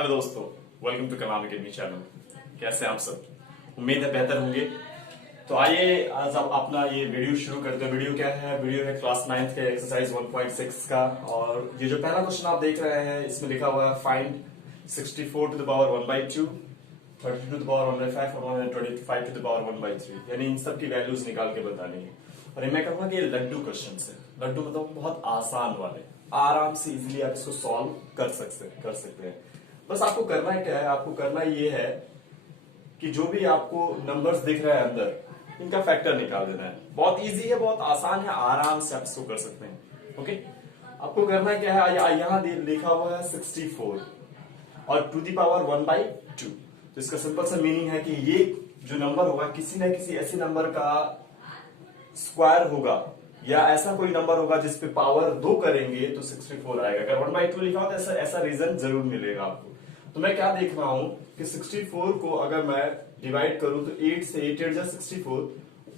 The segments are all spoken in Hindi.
हेलो दोस्तों, welcome to Kalam academy channel. कैसे हैं आप सब? उम्मीद है बेहतर होंगे। तो आइए आज आप अपना ये वीडियो शुरू करते हैं। वीडियो क्या है? वीडियो है क्लास 9th के एक्सरसाइज 1.6 का। और ये जो पहला क्वेश्चन आप देख रहे हैं इसमें लिखा हुआ है find 64 to the power 1/2, 32 to the power 1/5 और 125 टू द पावर 1/3, यानी इन सब की वैल्यूज निकाल के बतानी है। और ये मैं कहूंगा कि ये लड्डू क्वेश्चन है। लड्डू मतलब बहुत आसान वाले, आराम से इजीली आप इसको सॉल्व कर सकते हैं। बस आपको करना है क्या है? आपको करना ये है कि जो भी आपको नंबर्स दिख रहा है अंदर, इनका फैक्टर निकाल देना है। बहुत इजी है, बहुत आसान है, आराम से आप इसको कर सकते हैं। ओके, आपको करना क्या है? यहाँ लिखा हुआ है 64 और टू दी पावर 1/2। तो इसका सिंपल सा मीनिंग है कि ये जो नंबर होगा किसी न किसी ऐसे नंबर का स्क्वायर होगा या ऐसा कोई नंबर होगा जिसपे पावर 2 करेंगे तो 64 आएगा। अगर 1/2 लिखा हो तो ऐसा रीजन जरूर मिलेगा आपको। तो मैं क्या देख रहा हूं कि 64 को अगर मैं डिवाइड करूं तो 8 से 8 8 जा 64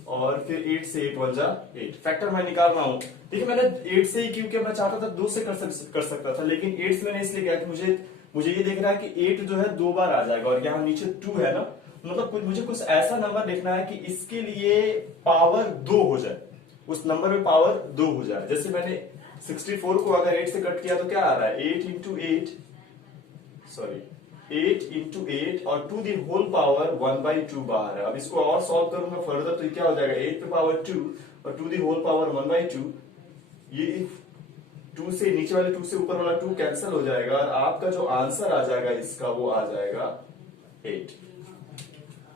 और फिर 8 से 8 1 जा 8। फैक्टर मैं निकाल रहा हूं। देखिए मैंने 8 से ही, क्योंकि मैं चाहता था 2 से कर सकता था, लेकिन 8 से मैंने इसलिए किया कि मुझे ये देख रहा है कि 8 जो है 2 बार आ जाएगा और यहाँ नीचे 2 है ना, मतलब मुझे कुछ ऐसा नंबर देखना है कि इसके लिए पावर 2 हो जाए, उस नंबर में पावर 2 हो जाए। जैसे मैंने 64 को अगर 8 से कट किया तो क्या आ रहा है? 8 इंटू 8 और टू दी होल पावर 1/2 बाहर है। अब इसको और सॉल्व करूंगा फर्दर तो क्या हो जाएगा? 8 पे पावर 2 और टू दी होल पावर 1/2। ये 2 से नीचे वाले 2 से ऊपर वाला 2 कैंसिल हो जाएगा और आपका जो आंसर आ जाएगा इसका वो आ जाएगा 8।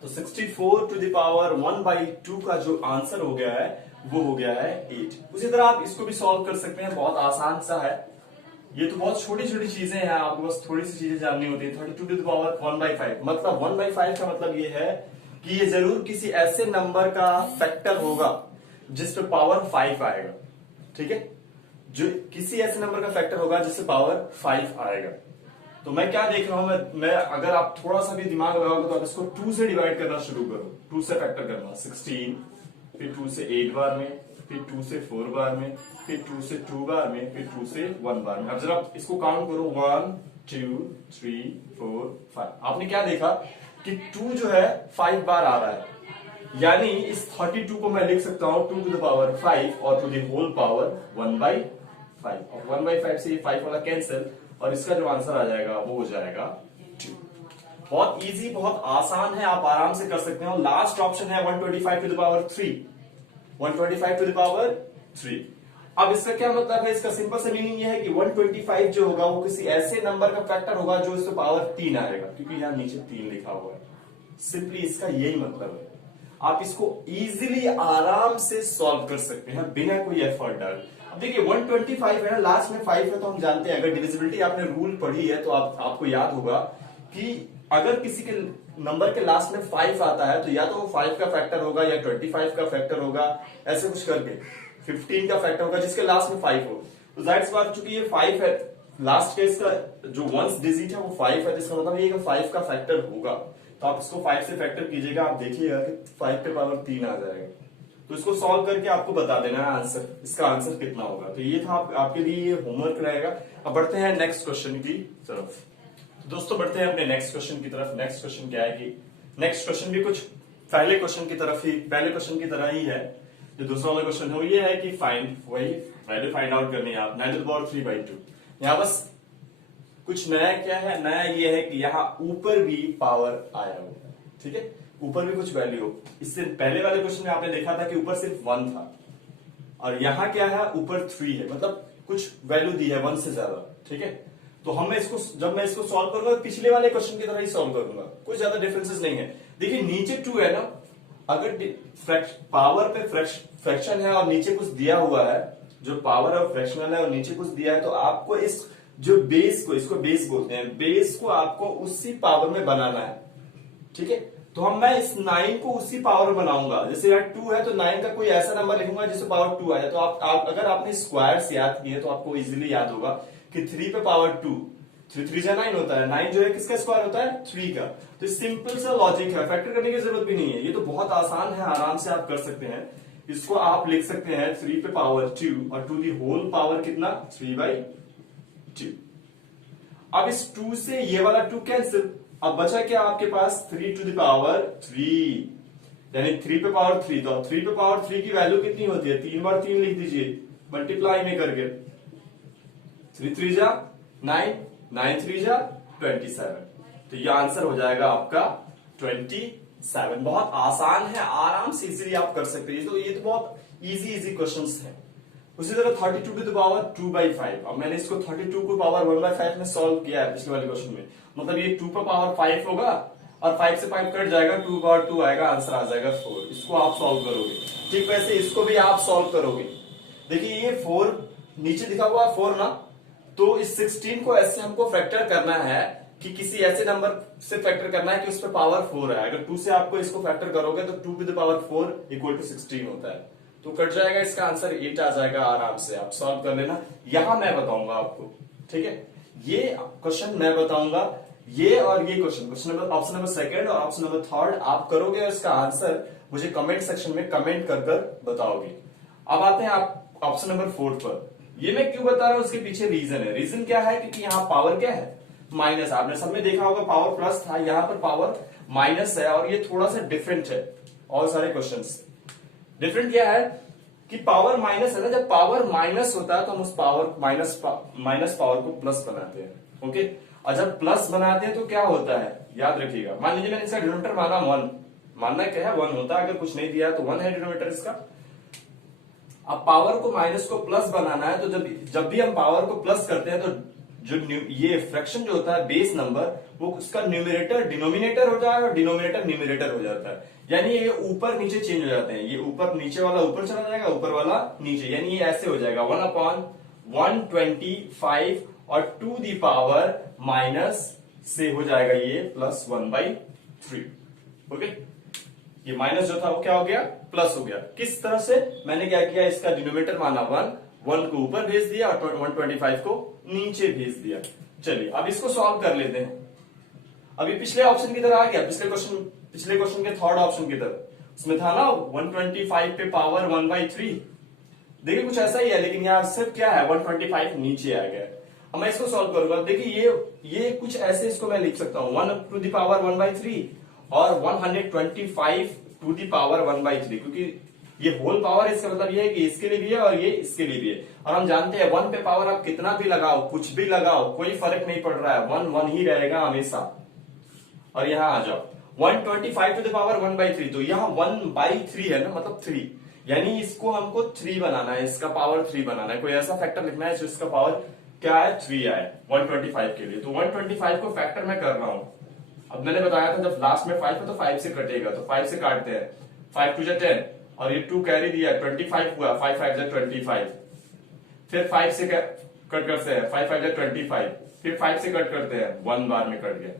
तो 64 टू दी पावर 1/2 का जो आंसर हो गया है वो हो गया है 8। उसी तरह आप इसको भी सॉल्व कर सकते हैं, बहुत आसान सा है। ये तो बहुत छोटी छोटी चीजें हैं, आपको बस थोड़ी सी चीजें जाननी होती है। 32 टू द पावर 1/5 मतलब 1/5 का मतलब ये है कि ये जरूर किसी ऐसे नंबर का फैक्टर होगा जिस पे पावर 5 आएगा। ठीक है, जो किसी ऐसे नंबर का फैक्टर होगा जिससे पावर 5 आएगा। तो मैं क्या देख रहा हूं, मैं अगर आप थोड़ा सा भी दिमाग लगाओगे तो आप इसको 2 से डिवाइड करना शुरू करो। 2 से फैक्टर करना 16, फिर 2 से 8 बार में, फिर 2 से 4 बार में, फिर 2 से 2 बार में, फिर 2 से 1 बार में। अब जरा इसको काउंट करो 1 2 3 4 5। आपने क्या देखा कि 2 जो है 5 बार आ रहा है, यानी इस 32 को मैं लिख सकता हूं 2 टू द पावर 5 और टू द होल पावर 1/5। और 1/5 से ये 5 वाला कैंसिल और इसका जो आंसर आ जाएगा वो हो जाएगा 2। बहुत इजी, बहुत आसान है, आप आराम से कर सकते हो। लास्ट ऑप्शन है 125 to the power 3, 125 to the power 3। अब इसका क्या मतलब है? इसका सिंपल सा मीनिंग ये है कि 125 जो होगा वो किसी ऐसे नंबर का फैक्टर होगा जो इससे पावर 3 आएगा, क्योंकि यहां नीचे 3 लिखा हुआ है। सिंपली इसका यही मतलब है। आप इसको इजीली आराम से सॉल्व कर सकते हैं बिना कोई एफर्ट डाले। अब देखिए 125 है ना, लास्ट में 5 है तो हम जानते हैं, अगर डिविजिबिलिटी आपने रूल पढ़ी है तो आपको याद होगा कि अगर किसी के नंबर के लास्ट में 5 आता है तो या तो वो 5 का फैक्टर होगा या 25 का फैक्टर होगा, ऐसे कुछ करके 15 का फैक्टर होगा जिसके लास्ट में 5 हो। तो जाहिर सी बात, चूंकि ये 5 है, लास्ट के इसका जो वंस डिजिट है वो 5 है, तो इसका मतलब ये 5 का फैक्टर होगा। तो आप इसको 5 से फैक्टर कीजिएगा, आप देखिएगा कि 5 पे पावर 3 आ जाएगा। तो इसको सॉल्व करके आपको बता देना है आंसर, इसका आंसर कितना होगा। तो ये था आपके लिए होमवर्क रहेगा। अब बढ़ते हैं नेक्स्ट क्वेश्चन की तरफ। दोस्तों बढ़ते हैं अपने नेक्स्ट क्वेश्चन की तरफ। नेक्स्ट क्वेश्चन क्या है कि नेक्स्ट क्वेश्चन भी कुछ पहले क्वेश्चन की तरह ही है। जो दूसरा वाला क्वेश्चन है वो ये है कि फाइंड, वही वैल्यू फाइंड आउट करनी है आप 9 टू द पावर 3/2। यहाँ बस कुछ नया क्या है? नया ये है कि यहाँ ऊपर भी पावर आया हुआ है। ठीक है, ऊपर भी कुछ वैल्यू हो। इससे पहले वाले क्वेश्चन में आपने देखा था कि ऊपर सिर्फ 1 था और यहाँ क्या है? ऊपर 3 है, मतलब कुछ वैल्यू दी है 1 से ज्यादा। ठीक है, तो जब मैं इसको सॉल्व करूंगा पिछले वाले क्वेश्चन की तरह ही सॉल्व करूंगा, कुछ ज्यादा डिफरेंसेस नहीं है। देखिए नीचे 2 है ना, अगर पावर पे फ्रैक्शन है और नीचे कुछ दिया हुआ है, जो पावर और फ्रैक्शनल है और नीचे कुछ दिया है, तो आपको इस जो बेस को, इसको बेस बोलते हैं, बेस को आपको उसी पावर में बनाना है। ठीक है, तो मैं इस 9 को उसी पावर में बनाऊंगा। जैसे यहाँ 2 है तो 9 का कोई ऐसा नंबर लिखूंगा जिससे पावर 2 आए। तो अगर आपने स्क्वायर्स याद किए तो आपको इजीली याद होगा कि 3 पे पावर 2, 3 3 9 होता है। 9 जो है किसका स्क्वायर होता है? 3 का। तो सिंपल सा लॉजिक है, फैक्टर करने की जरूरत भी नहीं है। ये तो बहुत आसान है, आराम से आप कर सकते हैं। इसको आप लिख सकते हैं 3 पे पावर 2 और टू दी होल पावर कितना? 3/2। अब इस 2 से ये वाला 2 कैंसिल, अब बचा क्या आपके पास 3 टू द पावर 3, यानी 3 पे पावर 3, तो 3 पे पावर 3 की वैल्यू कितनी होती है, 3 बार 3 लिख दीजिए मल्टीप्लाई में करके, 3 3 जा 9, 9 3 जा 27, तो ये आंसर हो जाएगा आपका 27। बहुत आसान है, आराम से इजीली आप कर सकते हैं, तो ये तो बहुत इजी क्वेश्चंस हैं। उसी तरह 32 टू द पावर 2/5, अब मैंने इसको 32 को पावर 1/5 में सॉल्व किया है पिछले वाले क्वेश्चन में, मतलब ये 2 पर पावर 5 होगा और 5 से 5 कट जाएगा, 2 पावर 2 आएगा, आंसर आ जाएगा 4। इसको आप सॉल्व करोगे, ठीक वैसे इसको भी आप सॉल्व करोगे। देखिए ये 4 नीचे लिखा हुआ 4 ना, तो इस 16 को ऐसे हमको फैक्टर करना है कि किसी ऐसे नंबर से फैक्टर करना है कि उस पर पावर 4 है। अगर 2 से आपको इसको फैक्टर करोगे तो 2 to the power 4 equal to 16 होता है, तो कट जाएगा, इसका आंसर 8 आ जाएगा। आराम से आप सॉल्व कर लेना, यहां मैं बताऊंगा आपको, ठीक है। ये क्वेश्चन मैं बताऊंगा, ये और ये question number option number second और ऑप्शन नंबर थर्ड आप करोगे और इसका आंसर मुझे कमेंट सेक्शन में कमेंट कर बताओगे। अब आते हैं आप ऑप्शन नंबर 4 पर। ये मैं क्यों बता रहा हूं, उसके पीछे रीजन है। रीजन क्या है, क्योंकि यहाँ पावर क्या है, माइनस। आपने सब में देखा होगा पावर प्लस था, यहाँ पर पावर माइनस है, और ये थोड़ा सा डिफरेंट है और सारे क्वेश्चंस। डिफरेंट क्या है कि पावर माइनस है ना, जब पावर माइनस होता है तो हम उस पावर माइनस पावर को प्लस बनाते हैं, ओके। और जब प्लस बनाते हैं तो क्या होता है, याद रखिएगा। मान लीजिए मैंने इसका डिनोमिनेटर माना 1, मानना क्या है 1 होता है, अगर कुछ नहीं दिया तो 1 है डिनोमिनेटर इसका। अब पावर को माइनस को प्लस बनाना है, तो जब भी हम पावर को प्लस करते हैं तो जो ये फ्रैक्शन जो होता है बेस नंबर, वो उसका न्यूमरेटर डिनोमिनेटर हो जाएगा और डिनोमिनेटर न्यूमरेटर हो जाता है, यानी ये ऊपर नीचे चेंज हो जाते हैं। ये ऊपर नीचे वाला ऊपर चला जाएगा, ऊपर वाला नीचे, यानी ये ऐसे हो जाएगा 1/125 और टू दी पावर माइनस से हो जाएगा ये प्लस 1/3, ओके। ये माइनस जो था वो क्या हो गया, प्लस हो गया। किस तरह से, मैंने क्या किया, इसका डिनोमिनेटर माना 1 को ऊपर भेज दिया और 125 को नीचे भेज दिया। चलिए अब इसको सॉल्व कर लेते हैं। अभी पिछले ऑप्शन की तरह आ गया, पिछले क्वेश्चन के थर्ड ऑप्शन की तरह, उसमें था ना 125 पे पावर 1/3। देखिए कुछ ऐसा ही है, लेकिन यहाँ सिर्फ क्या है 125 नीचे आ गया। अब मैं इसको सॉल्व करूंगा। देखिए ये कुछ ऐसे इसको मैं लिख सकता हूँ 1 टू द पावर 1/3 और 125 टू द पावर 1/3, क्योंकि ये होल पावर, इसका मतलब ये है कि इसके लिए भी है और ये इसके लिए भी है। और हम जानते हैं 1 पे पावर आप कितना भी लगाओ, कुछ भी लगाओ, कोई फर्क नहीं पड़ रहा है, 1 1 ही रहेगा हमेशा। और यहां आ जाओ 125 टू द पावर 1/3, तो यहाँ 1/3 है ना, मतलब 3, यानी इसको हमको 3 बनाना है, इसका पावर 3 बनाना है। कोई ऐसा फैक्टर लिखना है जिसका पावर क्या है 3 आए 125 के लिए। तो 125 को फैक्टर में कर रहा हूं। अब मैंने बताया था जब लास्ट में 5 है तो 5 से कटेगा, तो 5 से काटते हैं, 5 2 10 और ये 2 कैरी दिया 25 हुआ, 5 5 25, फिर 5 से कट करते हैं, 5 5 25, फिर 5 से कट करते हैं, 1 बार में कट गया,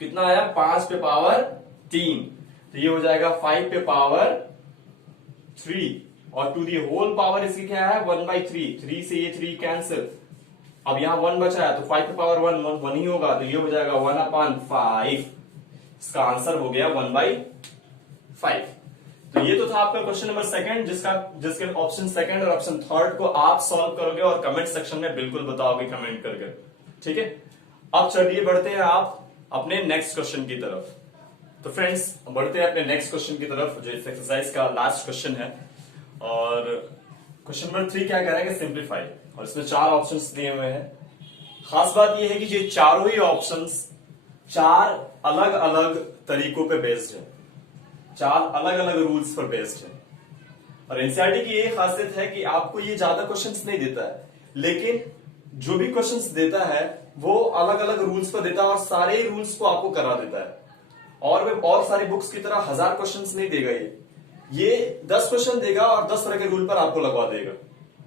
कितना आया 5 पे पावर 3, तो ये हो जाएगा 5 पे पावर 3 और टू दी होल पावर इसकी क्या है 1/3, 3 से ये 3 कैंसिल। अब यहां 1 बचा है तो 5 पे पावर 1 ही होगा, तो ये हो जाएगा 1/5। इसका आंसर हो गया 1/5। तो ये तो था आपका क्वेश्चन नंबर सेकंड, जिसके ऑप्शन सेकंड और ऑप्शन थर्ड को आप सॉल्व करोगे और कमेंट सेक्शन में बिल्कुल बताओगे कमेंट करके, ठीक है। अब चलिए बढ़ते हैं आप अपने नेक्स्ट क्वेश्चन की तरफ। तो फ्रेंड्स बढ़ते हैं अपने नेक्स्ट क्वेश्चन की तरफ, जो इस एक्सरसाइज का लास्ट क्वेश्चन है। और क्वेश्चन नंबर 3 क्या कह रहा है कि सिंप्लीफाई, और इसमें 4 ऑप्शंस दिए हुए हैं। खास बात यह है कि ये चारों ही ऑप्शंस 4 अलग अलग तरीकों पे बेस्ड है, 4 अलग अलग रूल्स पर बेस्ड है। और एनसीईआरटी की ये खासियत है कि आपको ये ज्यादा क्वेश्चंस नहीं देता है, लेकिन जो भी क्वेश्चंस देता है वो अलग अलग रूल्स पर देता है और सारे रूल्स को आपको करा देता है। और सारी बुक्स की तरह 1000 क्वेश्चंस नहीं देगा, ये 10 क्वेश्चन देगा और 10 तरह के रूल पर आपको लगवा देगा।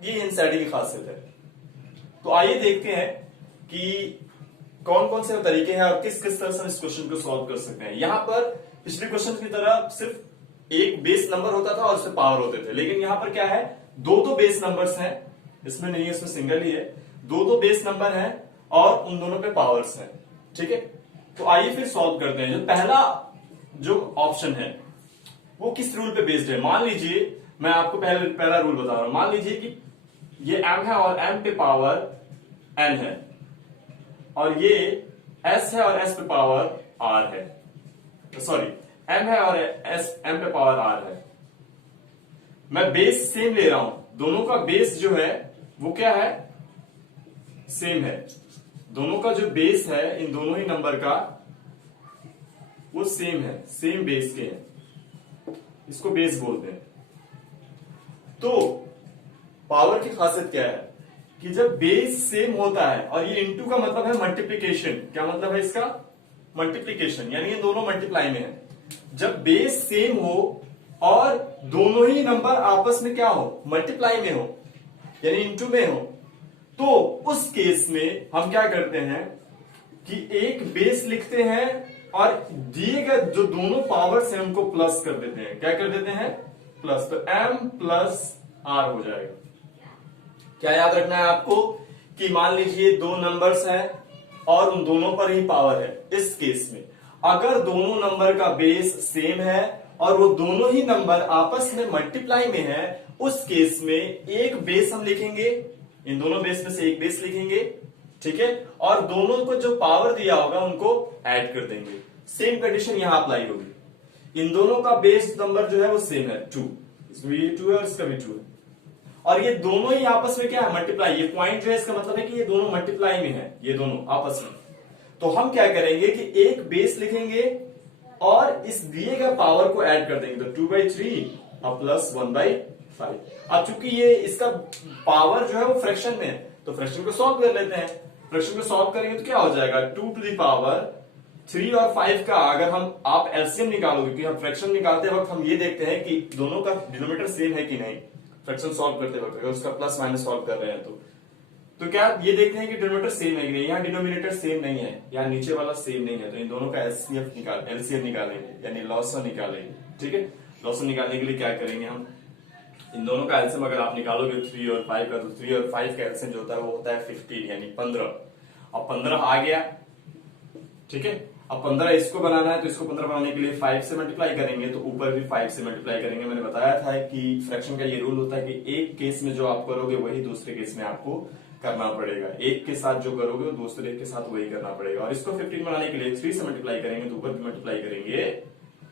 ये एनसीईआरटी की खासियत है। तो आइए देखते हैं कि कौन कौन से तरीके हैं और किस किस तरह से इस क्वेश्चन को सॉल्व कर सकते हैं। यहां पर पिछले क्वेश्चन की तरह सिर्फ एक बेस नंबर होता था और उससे पावर होते थे, लेकिन यहां पर क्या है, दो बेस नंबर्स हैं, इसमें नहीं है, इसमें सिंगल ही है, दो बेस नंबर हैं और उन दोनों पे पावर्स हैं, ठीक है। तो आइए फिर सॉल्व करते हैं। जो पहला जो ऑप्शन है वो किस रूल पे बेस्ड है। मान लीजिए मैं आपको पहला रूल बता रहा हूं। मान लीजिए कि ये m है और m पे पावर n है और ये s है और s पे पावर r है, सॉरी m है और m पे पावर r है। मैं बेस सेम ले रहा हूं, दोनों का बेस जो है वो क्या है, सेम है। दोनों का जो बेस है इन दोनों ही नंबर का वो सेम है, सेम बेस के हैं, इसको बेस बोलते हैं। तो पावर की खासियत क्या है कि जब बेस सेम होता है, और ये इनटू का मतलब है मल्टीप्लीकेशन। क्या मतलब है इसका, मल्टीप्लीकेशन, यानी ये दोनों मल्टीप्लाई में है। जब बेस सेम हो और दोनों ही नंबर आपस में क्या हो, मल्टीप्लाई में हो, यानी इनटू में हो, तो उस केस में हम क्या करते हैं कि एक बेस लिखते हैं और दिए गए जो दोनों पावर्स हैं उनको प्लस कर देते हैं। क्या कर देते हैं, प्लस। तो m प्लस r हो जाएगा। क्या याद रखना है आपको कि मान लीजिए दो नंबर्स हैं और उन दोनों पर ही पावर है। इस केस में अगर दोनों नंबर का बेस सेम है और वो दोनों ही नंबर आपस में मल्टीप्लाई में है, उस केस में एक बेस हम लिखेंगे, इन दोनों बेस में से एक बेस लिखेंगे, ठीक है, और दोनों को जो पावर दिया होगा उनको ऐड कर देंगे। सेम कंडीशन यहां अप्लाई होगी। इन दोनों का बेस नंबर जो है वो सेम है 2, इसमें ये 2 है और इसका भी 2 है, और ये दोनों ही आपस में क्या है, मल्टीप्लाई। ये पॉइंट जो है इसका मतलब है कि ये दोनों मल्टीप्लाई में है, ये दोनों आपस में। तो हम क्या करेंगे कि एक बेस लिखेंगे और इस दिए गए पावर को ऐड कर देंगे। तो 2/3 और प्लस 1/5। अब चूंकि ये इसका पावर जो है वो फ्रैक्शन में है, तो फ्रैक्शन को सॉल्व कर लेते हैं। फ्रैक्शन को सॉल्व करेंगे तो क्या हो जाएगा, 2 और 5 का अगर आप एलसीएम निकालोगे, क्योंकि हम फ्रैक्शन निकालते वक्त हम ये देखते हैं कि दोनों का डिनोमिनेटर सेम है कि नहीं। फ्रैक्शन सॉल्व करते वक्त अगर उसका प्लस माइनस सॉल्व कर रहे हैं तो क्या ये देखते हैं कि डिनोमिनेटर सेम है कि नहीं। यहाँ डिनोमिनेटर सेम नहीं है, यहाँ नीचे वाला सेम नहीं है, तो इन दोनों का एलसीएम निकालेंगे, यानी लॉसर निकालेंगे। ठीक है, लॉसर निकालने के लिए क्या करेंगे, हम इन दोनों का एलसीएम अगर आप निकालोगे 3 और 5 का, तो 3 और 5 का एलसीएम जो होता है वो होता है 15, यानी 15। अब 15 आ गया, ठीक है। अब 15 इसको बनाना है, तो इसको 15 बनाने के लिए 5 से मल्टीप्लाई करेंगे, तो ऊपर भी 5 से मल्टीप्लाई करेंगे। मैंने बताया था कि फ्रैक्शन का ये रूल होता है कि एक केस में जो आप करोगे वही दूसरे केस में आपको करना पड़ेगा। एक के साथ जो करोगे वो दूसरे के साथ वही करना पड़ेगा। और इसको 15 बनाने के लिए 3 से मल्टीप्लाई करेंगे, तो ऊपर भी मल्टीप्लाई करेंगे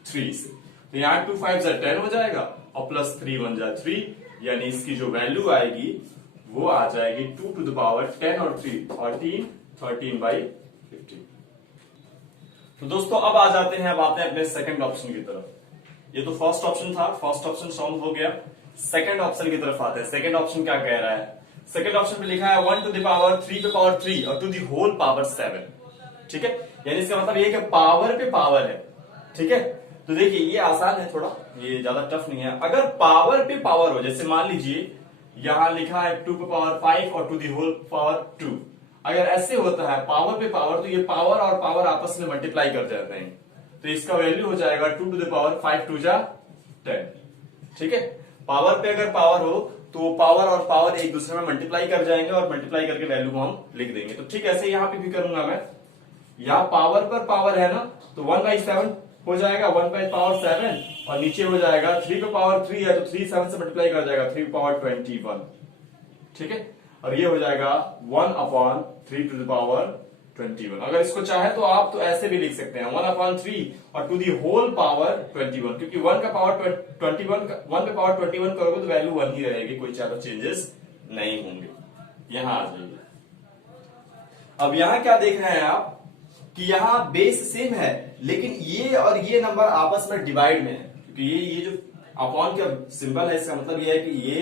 3 से। तो यहाँ 2 5 10 हो जाएगा और प्लस 3 1 3, यानी इसकी जो वैल्यू आएगी वो आ जाएगी 2 to the power 10 और 3 13/50। तो दोस्तों अब आ जाते हैं, अब आते हैं अपने सेकंड ऑप्शन की तरफ। ये तो फर्स्ट ऑप्शन था, फर्स्ट ऑप्शन सॉल्व हो गया। सेकंड ऑप्शन की तरफ आते हैं। सेकंड ऑप्शन क्या कह रहा है, सेकंड ऑप्शन पे लिखा है 1 to the power 3 पे पावर 3 और to the whole power 7। ठीक है, यानी इसका मतलब ये कि पावर पे पावर है। ठीक है, तो देखिए ये आसान है थोड़ा, ये ज्यादा टफ नहीं है। अगर पावर पे पावर हो, जैसे मान लीजिए यहां लिखा है 2 पे पावर 5 और to the whole power 2, अगर ऐसे होता है पावर पे पावर, तो ये पावर और पावर आपस में मल्टीप्लाई कर जाते हैं, तो इसका वैल्यू हो जाएगा 2 to the power 5 2 जा 10। ठीक है, पावर पे अगर पावर हो तो पावर और पावर एक दूसरे में मल्टीप्लाई कर जाएंगे और मल्टीप्लाई करके वैल्यू को हम लिख देंगे। तो ठीक ऐसे यहां पे भी करूंगा मैं, यहां पावर पर पावर है ना, तो 1/7 हो जाएगा, 1 by power 7, और नीचे हो जाएगा 3 पे पावर 3 है, तो 3 7 से मल्टीप्लाई कर जाएगा 3 पावर 21। ठीक है, और ये हो जाएगा 1/3 to the power 21। अगर इसको चाहे तो आप तो ऐसे भी लिख सकते हैं 1/3 और टू दी होल पावर 21, क्योंकि 1 का पावर 21, 1 पे पावर 21 करोगे तो वैल्यू 1 ही रहेगी, कोई ज्यादा चेंजेस नहीं होंगे। यहां आ जाइए। अब यहां क्या देख रहे हैं आप कि यहां बेस सेम है, लेकिन ये और ये नंबर आपस में डिवाइड में है, क्योंकि ये जो अपॉन का सिंबल है इसका मतलब ये है कि ये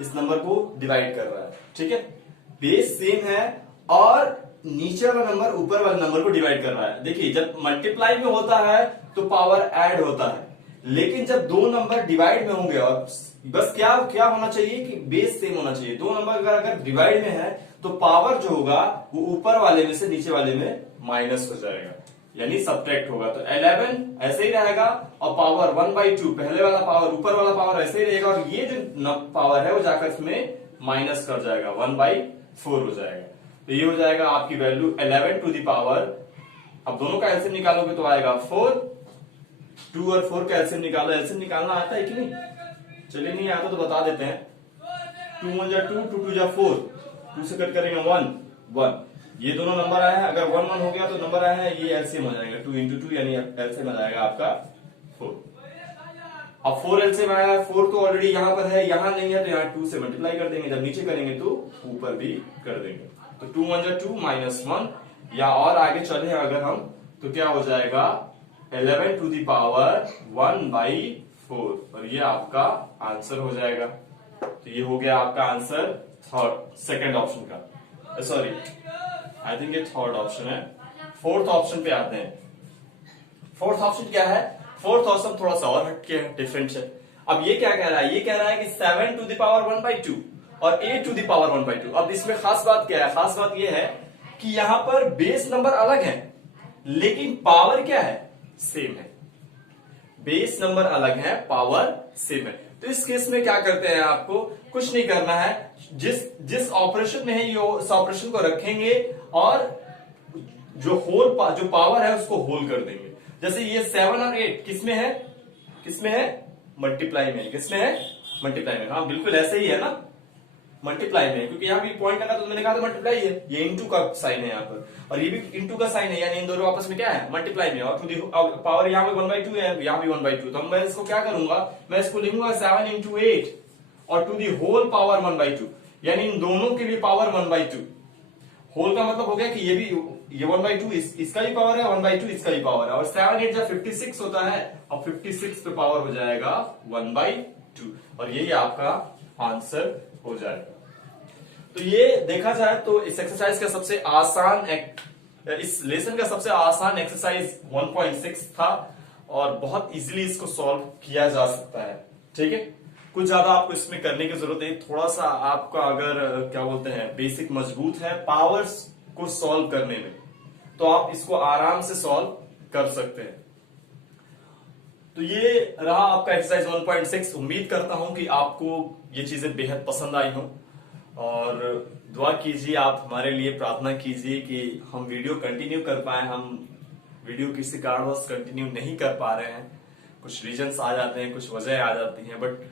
इस नंबर को डिवाइड कर रहा है। ठीक है, बेस सेम है और नीचे वाला नंबर ऊपर वाले नंबर को डिवाइड कर रहा है। देखिए जब मल्टीप्लाई में होता है तो पावर ऐड होता है, लेकिन जब दो नंबर डिवाइड में होंगे, और बस क्या होना चाहिए कि बेस सेम होना चाहिए। दो नंबर अगर डिवाइड में है तो पावर जो होगा वो ऊपर वाले में से नीचे वाले में माइनस हो जाएगा, यानी सब्ट्रैक्ट होगा। तो 11 ऐसे ही रहेगा और पावर 1/2, पहले वाला पावर ऊपर वाला पावर ऐसे ही रहेगा, और ये जो पावर है वो जाकर इसमें माइनस कर जाएगा, 1/4 हो जाएगा। तो ये हो जाएगा आपकी वैल्यू 11 to the power, अब दोनों का एलसीएम निकालोगे तो आएगा 4। 2 और 4 का एलसीएम निकालो, एलसीएम निकालना आता है कि नहीं, चलिए नहीं आता तो बता देते हैं। 2 1 जा 2, 2 2 जा 4, 2 से कट करेंगे 1 1, ये दोनों नंबर आए हैं, अगर 1 1 हो गया तो नंबर आए हैं, ये एलसीएम हो जाएगा, 2 इंटू 2 यानी एलसीएम आ जाएगा आपका 4। अब 4 एलसीएम आया, 4 तो ऑलरेडी यहां पर है, यहां नहीं है तो यहां 2 से मल्टीप्लाई कर देंगे, जब नीचे करेंगे तो ऊपर भी कर देंगे। तो 2 1 जा 2 माइनस 1, या और आगे चले अगर हम तो क्या हो जाएगा 11 टू द पावर 1/4, और ये आपका आंसर हो जाएगा। तो ये हो गया आपका आंसर सेकंड ऑप्शन का, सॉरी आई थिंक ये थर्ड ऑप्शन है। फोर्थ ऑप्शन पे आते हैं। फोर्थ ऑप्शन क्या है? फोर्थ ऑप्शन थोड़ा सा और हटके है, डिफरेंट है। अब ये क्या कह रहा है? ये कह रहा है कि 7 टू द पावर 1/2 और 8 टू द पावर 1/2। अब इसमें खास बात क्या है? खास बात ये है कि यहां पर बेस नंबर अलग है लेकिन पावर क्या है? सेम है। बेस नंबर अलग है, पावर सेम है। तो इस केस में क्या करते हैं, आपको कुछ नहीं करना है, जिस ऑपरेशन में है ये उस ऑपरेशन को रखेंगे और जो पावर है उसको होल कर देंगे। जैसे ये 7 और 8 किसमें है? किसमें है? मल्टीप्लाई में। किसमें है? मल्टीप्लाई में। हाँ बिल्कुल ऐसे ही है ना, मल्टीप्लाई में, क्योंकि यहाँ भी पॉइंट लगा तो मैंने कहा था मल्टीप्लाई है, ये इंटू का साइन है यहाँ पर, और ये भी इंटू का साइन है, यानी इन दोनों आपस में क्या है? मल्टीप्लाई में। और टू दी पावर यहाँ पे 1/2 है, यहाँ भी 1/2, तो मैं इसको क्या करूंगा? मैं इसको लिखूंगा 7 इंटू 8 और टू दी होल पावर 1/2, यानी इन दोनों के लिए पावर 1/2। होल का मतलब हो गया कि ये 1/2 इसका ही पावर है, 1/2 इसका ही पावर है, और 7 8 जब 56 होता है, और 56 पे पावर हो जाएगा 1/2, और यही आपका आंसर हो जाएगा। तो ये देखा जाए तो इस एक्सरसाइज का सबसे आसान इस लेसन का सबसे आसान एक्सरसाइज 1.6 था, और बहुत इजीली इसको सॉल्व किया जा सकता है। ठीक है, कुछ ज्यादा आपको इसमें करने की जरूरत नहीं। थोड़ा सा आपका अगर क्या बोलते हैं बेसिक मजबूत है पावर्स को सॉल्व करने में, तो आप इसको आराम से सॉल्व कर सकते हैं। तो ये रहा आपका एक्सरसाइज 1.6। उम्मीद करता हूं कि आपको ये चीजें बेहद पसंद आई हो, और दुआ कीजिए, आप हमारे लिए प्रार्थना कीजिए कि हम वीडियो कंटिन्यू कर पाए। हम वीडियो किसी कारणवश कंटिन्यू नहीं कर पा रहे हैं, कुछ रीजंस आ जाते हैं, कुछ वजह आ जाती हैं, बट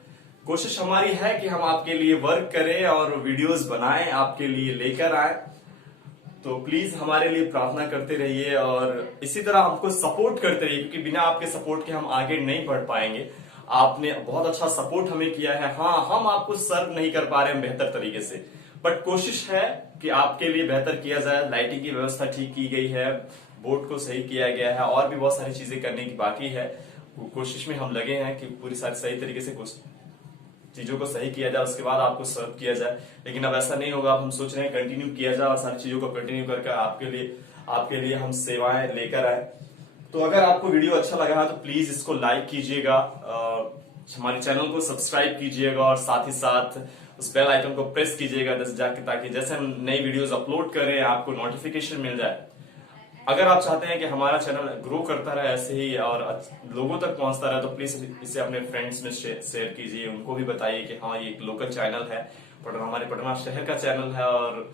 कोशिश हमारी है कि हम आपके लिए वर्क करें और वीडियोस बनाएं, आपके लिए लेकर आए। तो प्लीज हमारे लिए प्रार्थना करते रहिए और इसी तरह हमको सपोर्ट करते रहिए, क्योंकि बिना आपके सपोर्ट के हम आगे नहीं बढ़ पाएंगे। आपने बहुत अच्छा सपोर्ट हमें किया है। हाँ, हम आपको सर्व नहीं कर पा रहे हैं बेहतर तरीके से, बट कोशिश है कि आपके लिए बेहतर किया जाए। लाइटिंग की व्यवस्था ठीक की गई है, बोर्ड को सही किया गया है, और भी बहुत सारी चीजें करने की बाकी है। कोशिश में हम लगे हैं कि पूरी सारी सही तरीके से चीजों को सही किया जाए, उसके बाद आपको सर्व किया जाए। लेकिन अब ऐसा नहीं होगा। अब हम सोच रहे हैं कंटिन्यू किया जाए और सारी चीजों को कंटिन्यू करके आपके लिए हम सेवाएं लेकर आए। तो अगर आपको वीडियो अच्छा लगा है तो प्लीज इसको लाइक कीजिएगा, हमारे चैनल को सब्सक्राइब कीजिएगा, और साथ ही साथ उस बेल आइकन को प्रेस कीजिएगा ताकि जैसे हम नई वीडियोस अपलोड करें आपको नोटिफिकेशन मिल जाए। अगर आप चाहते हैं कि हमारा चैनल ग्रो करता रहे ऐसे ही और लोगों तक पहुंचता रहे, तो प्लीज इसे अपने फ्रेंड्स में शेयर कीजिए। उनको भी बताइए कि हाँ, ये एक लोकल चैनल है, हमारे पटना शहर का चैनल है और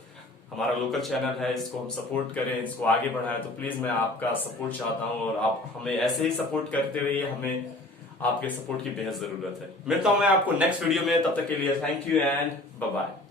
हमारा लोकल चैनल है, इसको हम सपोर्ट करें, इसको आगे बढ़ाएं। तो प्लीज मैं आपका सपोर्ट चाहता हूं, और आप हमें ऐसे ही सपोर्ट करते रहिए। हमें आपके सपोर्ट की बेहद जरूरत है। मिलता हूं मैं आपको नेक्स्ट वीडियो में, तब तक के लिए thank you and bye bye.